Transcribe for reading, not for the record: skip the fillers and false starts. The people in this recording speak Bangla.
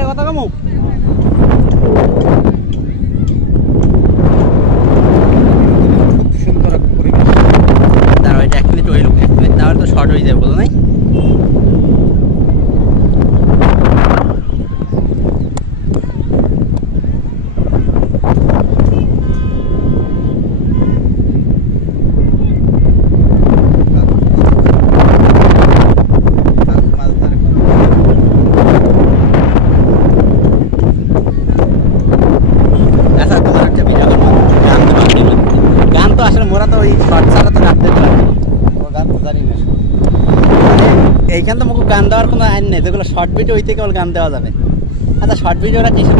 বুঝে কথা কমু খুব সুন্দর পরিবেশ দাঁড়াও এটা 1 মিনিট হইল 1 মিনিট না হলে তো শর্ট হয়ে যাবে বুঝো নাই এইখান তো মুখ গান দেওয়ার কোনো আইন নেই যেগুলো শর্ট ভিডিও ওই থেকে গান দেওয়া যাবে আচ্ছা শর্ট ভিডিওটা কিসের